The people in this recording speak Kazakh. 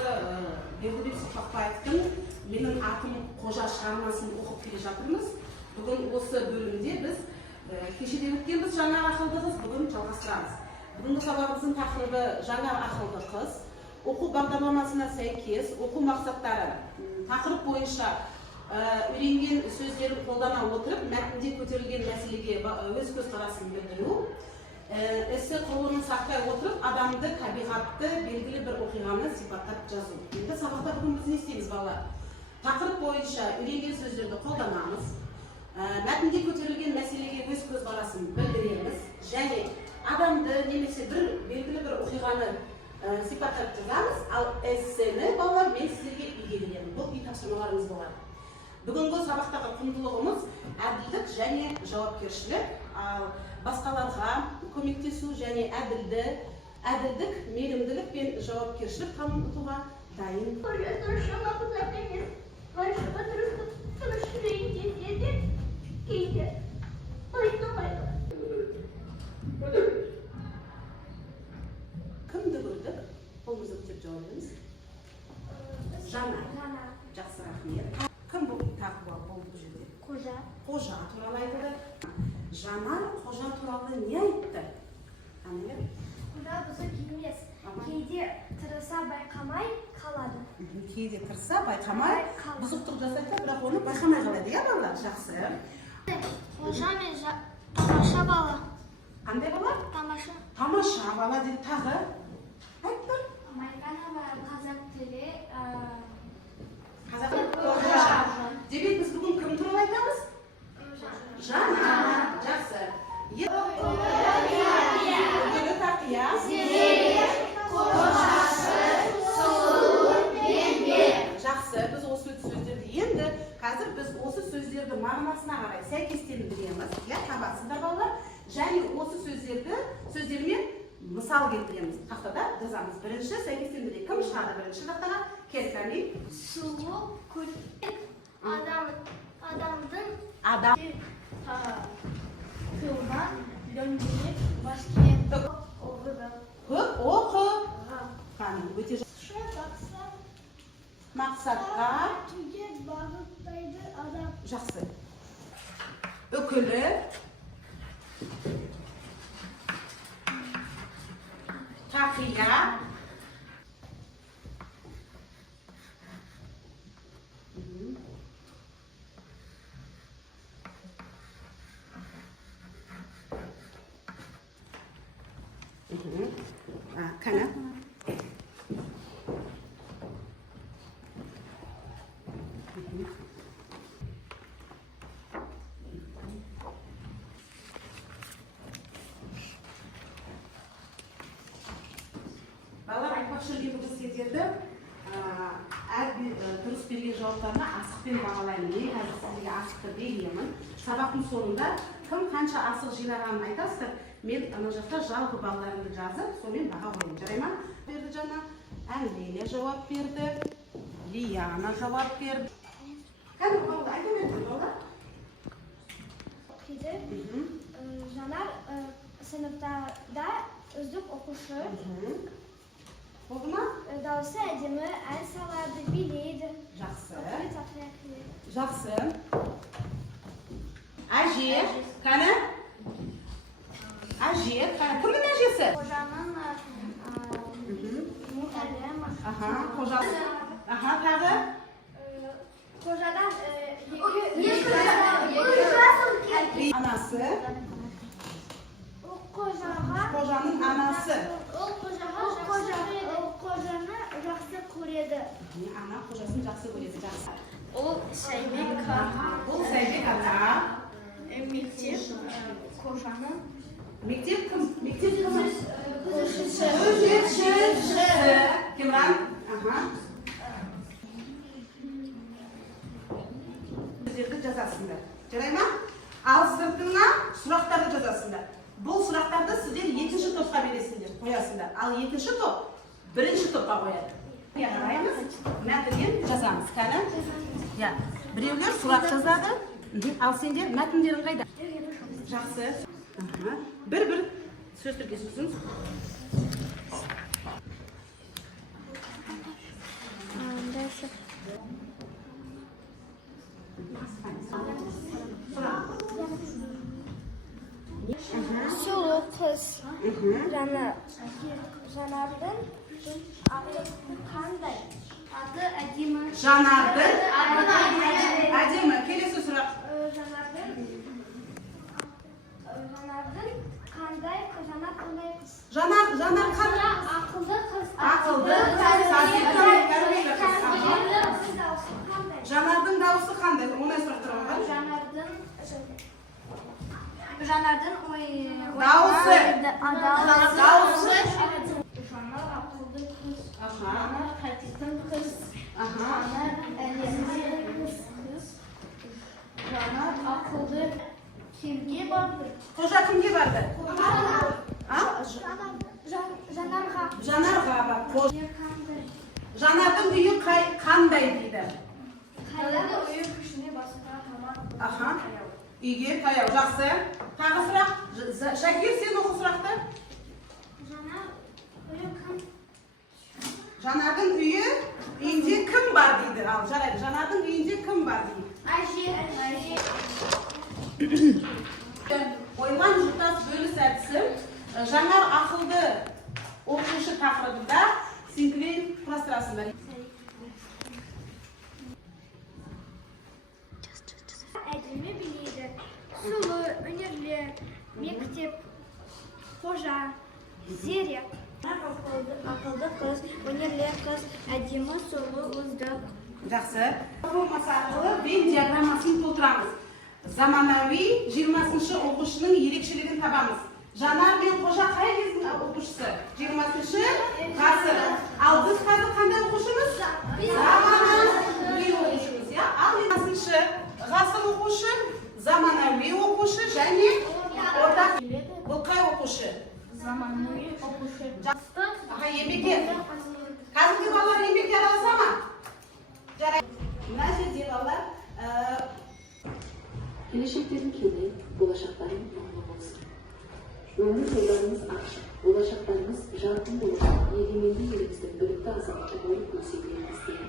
осы Бердібек Сыпақбаевтың менің атым Қожа шығармасын оқып келе жатырмыз. Бүгін осы бөлімде біз кешеде өткенбіз жаңа ақылды қыз, бүгін жалғастырамыз. Бүгінгі сабағымыздың тақырыбы жаңа ақылды қыз. Оқу бағдарламасына сәйкес оқу мақсаттары тақырып бойынша үйренген сөздерін қолдана отырып, мәтінде көтерілген мәселеге өз көзқарасын білдіру, эссе құрылымын сақтай отырып, адамды, табиғатты, белгілі бір оқиғаны сипаттап жазу. Енді сабақта бүгін біз не істейміз, балалар? Тақырып бойынша үйренген сөздерді қолданамыз, мәтінде көтерілген мәселеге өз көзқарасын білдіреміз, және адамды немесе белгілі бір оқиғаны сипаттап жазамыз, ал эссені балалар мен сіздерге үйге беремін. Бұл үй тапсырмаларымыз болады. Бүгінгі сабақтағы құндылығымыз әділдік және жауапкершілік, ал басқаларға көмектесу және әділдік, мейірімділік пен жауапкершілік танытуға дайын. Кімді көрдік? Қолымызды көтеріп жауап беріңіз. Жана. Жақсы, рахмет. Кім бұл тағы болды бұл жерде? Қожа. Қожа туралы айтылды. Жанар Қожа туралы не айтты? Қожа бұзық емес. Кейде тырыса байқамай қалады. Кейде тырыса байқамай бұзықтық жасайды, бірақ оны байқамай қалады, иә балалар? Жақсы. Қожа мен тамаша бала. Қандай бала? Тамаша. Тамаша бала дейді, тағы? Айтты. Майқанова қазақ тілі. Қазақ Қожа. Демек біз бүгін кім туралы айтамыз? Жана. Жақсы. Өкілі тақия. Жақсы, біз осы сөздерді енді қазір біз осы сөздерді мағынасына қарай сәйкестендіреміз, табасыздар балалар, және осы сөздермен мысал келтіреміз. Тақтада жазамыз. Бірінші сәйкестендіре. Кім шығады бірінші тақтаға? Кел, Камил. Сұлу, көлік, адамдың қылма, дөңгелек, баскен, көп оқы. Өте мақсатқа бағыттайды адам. Жақсы. Өкілі. Тақия. Kana. Балалар айтпақшы жүрген бұл сөздерді дұрыс берген жауаптарына асықпен бағалаймын. Мен қазір сіздерге асықты беремін. Сабақтың соңында кім қанша асық жинағанын айтасыздар. Мен ана жақта жалпы балаларымды жазып, сонымен баға қоямын. Жарай ма? Берді жаңа. Әмреля жауап берді. Лияна жауап берді. Кәдім балалар, айта берді балалар. Жанар сыныптарда үздік оқушы. Oldu mu? Dağısı әдемі, ән салады, билейді. Жақсы. Жақсы. Жақсы. Әже. Қаны? Әже. Кімнің әжесі? Қожаның мұғалімі. Қожасы. Тағы? Қожадан анасы. Қожаның анасы. Қожаны жақсы көреді. Ана қожасын жақсы көреді. Жақсы. Ол Сәйбек ата. Мектеп қожаны. Мектеп кім? Мектеп кім? Күзетші. Кімран? Сөздерді жазасыңдар. Жарай ма? Ал сыныптыңа сұрақтарды жазасыңдар. Бұл сұрақтарды сіздер екінші топқа бересіңдер, қоясыңдар. Ал екінші топ бірінші топқа қояды. Қараймыз, мәтінен жазамыз. Кәні? Біреулер сұрақ жазады, ал сендер мәтіндерін қайда? Жақсы. Бір-бір сөз тіркесіңіз. Yaxşı. Sulu kız. Janardın adı qanday? Adı Adima. Janardın Adima. Kelesi so'roq. Janardın qanday? Janar qanday kız? Janar Aqlli kız. Aqlli, sabirli, tarbiyali kız. Janardın davosi qanday? Uni so'rab turaman. Janardın Davosi. Davosi. Janar aqlli kız. Aha. Janar qaytiqin kız. Aha. Janar elli kız. Janar aqlli kimga bordi? Qo'sha kimga bordi? Ha? Janarga. Janarga bor. Qanday? Janardın uyi qanday deydi? Qayerda uyi kishini bosqa tamam. Aha. Uyga tayyor. Yaxshi. Tag'i so'roq. Shakir, sen o'qi so'roqni. Janar uyi kim? Janardın uyinda kim bor deydi. Al, jaraydi. Janardın uyinda kim bor deydi. Ayşe. Oyman Jurtas bölüs әдісі Жанар ақылды оқушы тақырыбында синклей құрастырасыңдар. Әділме білейді. Сулы, өнерлі, мектеп, қожа, зерек. Ақылды қыз, өнерлі қыз, әдемі, сулы, ұздық. Жақсы. Формасы арқылы Вен диаграммасын толтырамыз. Заманауи 20-шы оқушының ерекшелігін табамыз. Жанар мен қожа қай кездің оқушысы? 20-шы ғасыр. Ал біз қазір қандай оқушымыз? Заманауи оқушымыз. Ал 20-шы ғасыр оқушы, заманауи оқушы және орта. Бұл қай оқушы? Заманауи оқушы. Аха, еңбеккер. Қазіргі балалар еңбеккер алса ма? Жарайды. Мына жерде балалар Geleceklerin kirli, bulaşakların mutlu olsun. Ömür yollarımız açık, bulaşaklarımız jargon olacak, yerimeli yerimizde birlikte azaltı olup nasibimiz değil.